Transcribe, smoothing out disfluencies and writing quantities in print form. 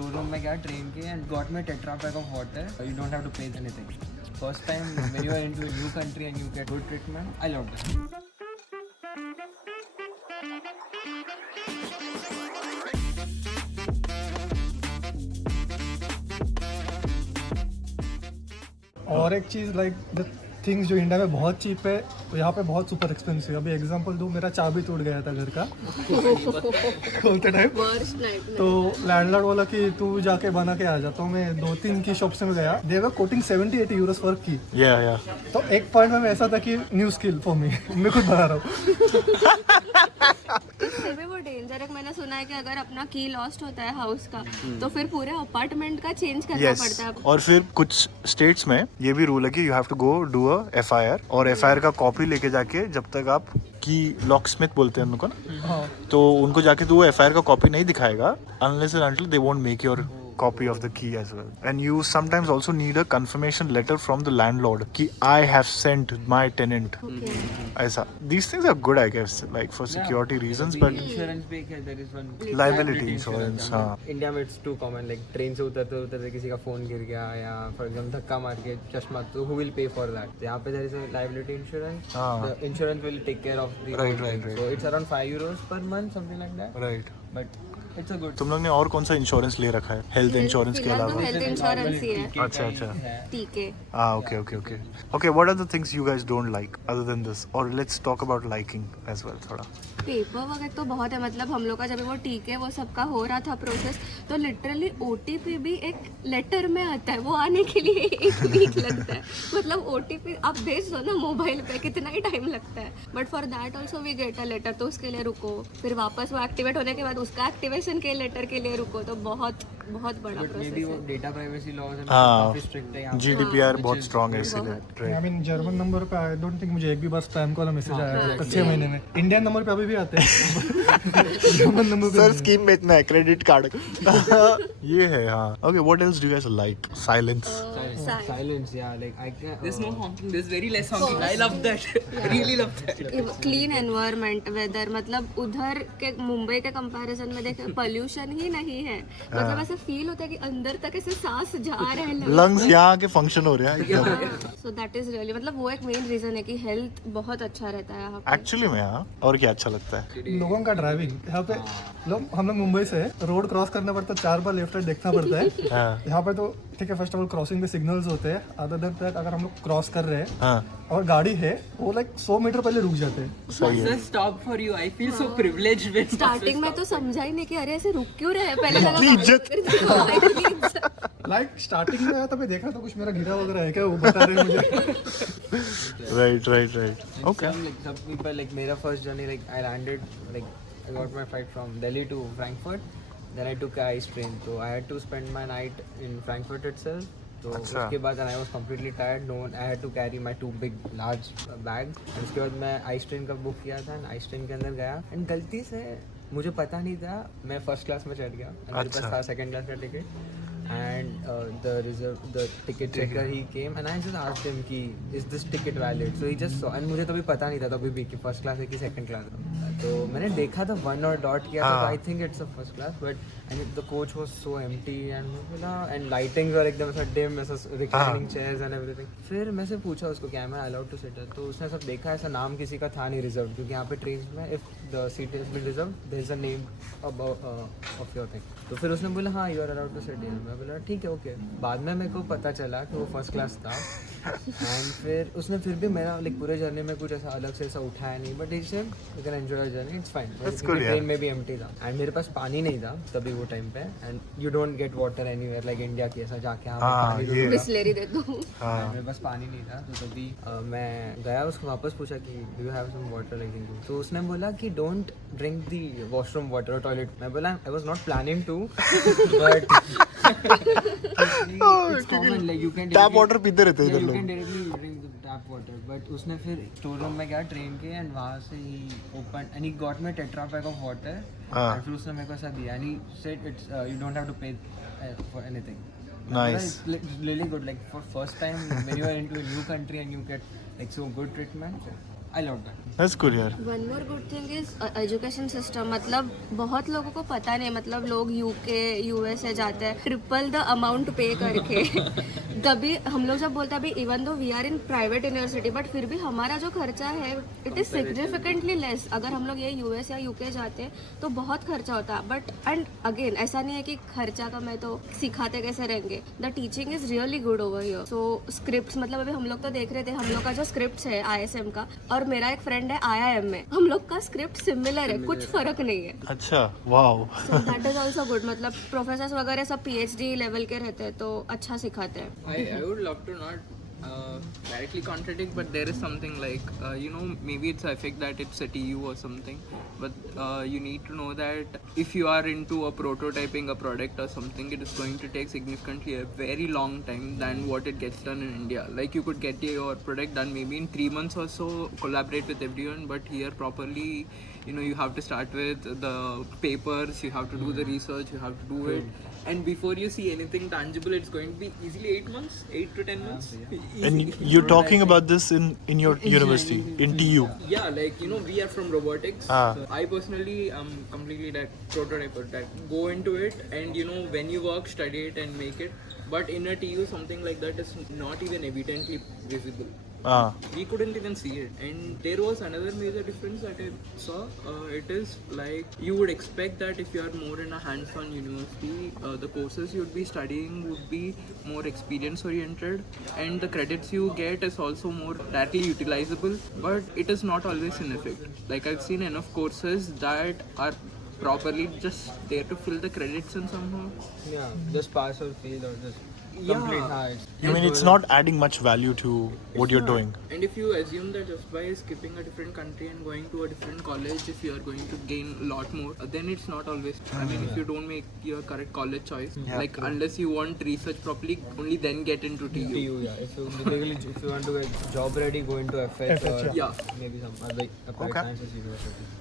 Store room में गया train के and got me tetra pack of water. You don't have to pay anything. First time when you are into a new country and you get good treatment, I loved it. और एक चीज़ like the things जो India में बहुत cheap है यहाँ पे बहुत super expensive है. अभी एग्जांपल दूँ, मेरा चाबी टूट गया था घर का खोलते टाइम. तो लैंडलॉर्ड बोला कि तू जाके बना के आ जा. तो मैं 2-3 की शॉप से में गया. दे वर कोटिंग 70-80 यूरोस फॉर की. तो एक पॉइंट में ऐसा था कि न्यू स्किल फॉर मी. मैं खुद बना रहा हूँ. इससे भी वो डेंजर है. मैंने सुना है कि अगर अपना की लॉस्ट होता है हाउस का तो फिर पूरे अपार्टमेंट का चेंज करना पड़ता है. और फिर कुछ स्टेट्स में ये भी रूल है कि you have to go do a FIR और FIR का कॉपी लेके जाके जब तक आप की लॉक स्मिथ बोलते हैं उनको ना, तो उनको जाके तो वो FIR का कॉपी नहीं दिखाएगा unless and until they won't make your copy of the key as well. And you sometimes also need a confirmation letter from the landlord कि I have sent my tenant. ऐसा. These things are good I guess, like for security reasons, but insurance भी एक है, there is one liability insurance. हाँ. India में it's too common, like train से उतरते किसी का फोन गिर गया या फॉर एग्जाम्पल धक्का मार के चश्मा, तो who will pay for that? यहाँ पे there is a liability insurance. The insurance will take care of the Right. So it's around 5 euros per month, something like that. Right. But it's a good. तुम लोग ने और कौन सा insurance ले रखा है हेल्थ इंश्योरेंस के अलावा? हेल्थ इंश्योरेंस ही है. अच्छा. टीके. Okay, what are the things you guys don't like other than this? Or let's talk about liking as well थोड़ा. पेपर वगैरह तो बहुत है. मतलब हम लोग का जब वो टीके वो सबका हो रहा था प्रोसेस, तो लिटरली OTP भी एक लेटर में आता है. वो आने के लिए 1 वीक लगता है. मतलब OTP आप भेज दो ना मोबाइल पे, कितना ही टाइम लगता है. But for that also we get a letter. तो उसके लिए रुको, फिर वापस वो एक्टिवेट होने के बाद उसका एक्टिवेशन के लेटर के लिए रुको. तो बहुत बड़ा प्रोसेस Maybe वो है. डेटा प्राइवेसी लॉज है हाँ. काफी स्ट्रिक्ट है यहाँ पे. GDPR बहुत स्ट्रॉन्ग है इसीलिए. आई मीन जर्मन नंबर पे आई डोंट थिंक मुझे एक भी बार स्पैम कॉल मैसेज आया है 6 महीने में. इंडियन नंबर पे अभी भी आते हैं. जर्मन नंबर पे सर स्कीम में इतना है क्रेडिट कार्ड. ये है. हाँ. Okay, what else do you guys like? Silence. Silence, yeah, like I can. There's no honking. There's very less honking. I love that. I really love that. Clean environment weather. मतलब उधर के मुंबई के comparison में देखें pollution ही नहीं है. मतलब ऐसा फील होता है कि अंदर तक ऐसे सांस जा रहे हैं. लंग्स यहाँ के फंक्शन हो रहे हैं. सो दैट इज रियली, मतलब वो एक मेन रीजन है कि हेल्थ बहुत अच्छा रहता है यहाँ पे. एक्चुअली में. हाँ. और क्या अच्छा लगता है? लोगों का ड्राइविंग यहाँ पे. हम लोग मुंबई से रोड क्रॉस करना पड़ता है, 4 बार लेफ्ट राइट देखना पड़ता है. यहाँ पे तो ठीक है, फर्स्ट ऑफ ऑल क्रॉसिंग में सिग्नल्स होते हैं. अदर देन दैट अगर हम लोग क्रॉस कर रहे हैं और गाड़ी है, वो लाइक 100 मीटर पहले रुक जाते हैं. सही है. Stop for you. I feel so privileged when starting में तो समझा ही नहीं कि अरे ऐसे रुक क्यों रहे हैं. पहले लगा लाइक स्टार्टिंग में आया तो मैं देखा तो कुछ मेरा गिरा वगैरह है क्या, वो बता रहे हैं मुझे. Right. Okay. Some people like मेरा first journey, like I landed, like I got my flight from Delhi to Frankfurt. Then I took a ICE train. So I had to spend my night in Frankfurt itself. तो उसके बाद I was completely tired. No one, I had to carry my 2 big large bag. उसके बाद मैं ICE train का book किया था. ICE train के अंदर गया एंड गलती से मुझे पता नहीं था, मैं फर्स्ट क्लास में चढ़ गया. मेरे पास था सेकंड क्लास का ticket. And the ticket checker he came and I just asked him कि is this ticket valid? So he just saw, and मुझे तभी पता नहीं था तभी भी कि फर्स्ट क्लास है कि सेकंड क्लास है. तो मैंने देखा था 1 और डॉट किया था. I think it's a first class, but and the coach was so empty and बोला एंड लाइटिंग्स वर एकदम ऐसा डिम, ऐसा रिक्लाइनिंग चेयर्स एंड एवरीथिंग. फिर मैं से पूछा उसको क्या मैं अलाउड टू सिट है, तो उसने सब देखा, ऐसा नाम किसी का था नहीं रिजर्व, क्योंकि यहाँ पे ट्रेन में if the seat is been reserve there is a name of your thing. तो फिर उसने बोला हाँ you are allowed to sit here. मैं बोला ठीक है ओके. बाद में मेरे को पता चला कि वो फर्स्ट क्लास था. एंड फिर उसने फिर भी मेरा लाइक पूरे जर्नी में कुछ ऐसा अलग से ऐसा उठाया नहीं, but he said you can enjoy the journey, it's fine. Train में भी एम्प्टी था एंड मेरे पास पानी नहीं था तभी वो टाइम पे. And you don't get water anywhere like India की, ऐसा जाके पानी बिस्लेरी दे दो. मेरे पास पानी नहीं था. तो तभी मैं गया, उसको वापस पूछा कि do you have some water like. तो उसने बोला कि don't drink the washroom water और टॉयलेट. मैं बोला I was not planning to, but it's common, like you can tap water पीते रहते हैं इधर you लोग. can directly drink the tap water. But उसने फिर स्टोर रूम में गया ट्रेन के एंड वहाँ से ही open and he got me tetra pack of water. And फिर उसने मेरे को ऐसा दिया and he said it's you don't have to pay for anything. Nice. It's really good, like for first time when you are into a new country and you get like so good treatment. I love that. That's good यार. One more good thing is education system. मतलब बहुत लोगों को पता नहीं, मतलब लोग UK USA जाते हैं ट्रिपल द अमाउंट पे करके. तभी हम लोग जब बोलते हैं अभी even though we are in private university, but फिर भी हमारा जो खर्चा है इट इज सिग्निफिकेंटली लेस. अगर हम लोग ये यूएस या यूके जाते हैं तो बहुत खर्चा होता है. बट एंड अगेन ऐसा नहीं है कि खर्चा कम है तो सिखाते कैसे रहेंगे. The teaching is really good over here. So script मतलब अभी हम लोग तो देख रहे थे, हम लोग का जो स्क्रिप्ट है ISM का, और मेरा एक फ्रेंड है IIM में, हम लोग का स्क्रिप्ट सिमिलर है, कुछ फर्क नहीं है. अच्छा, wow. So that is also good. मतलब प्रोफेसर वगैरह सब PhD लेवल के रहते हैं तो अच्छा सिखाते हैं. I would love to not directly contradict, but there is something like maybe it's a effect that it's a TU or something, but you need to know that if you are into a prototyping a product or something, it is going to take significantly a very long time than what it gets done in India. Like you could get your product done maybe in 3 months or so, collaborate with everyone, but here properly you have to start with the papers, you have to do the research, you have to do it, and before you see anything tangible it's going to be easily 8 to 10 months. And you're talking about this in your university, in TU. Yeah, like we are from robotics. So I personally am completely that prototyper that go into it, and when you work, study it and make it. But in a TU something like that is not even evidently visible. We couldn't even see it. And there was another major difference that I saw. It is like you would expect that if you are more in a hands-on university, the courses you would be studying would be more experience oriented, and the credits you get is also more directly utilizable, but it is not always in effect. Like I've seen enough courses that are properly just there to fill the credits and somehow. Yeah, just pass or fail or just complete. You mean it's not adding much value to what you're doing? And if you assume that just by skipping a different country and going to a different college, if you are going to gain a lot more, then it's not always. I mean, if you don't make your correct college choice, like unless you want research properly, only then get into TU. TU, yeah. If you want to get job ready, go into FH or maybe some other applied sciences university.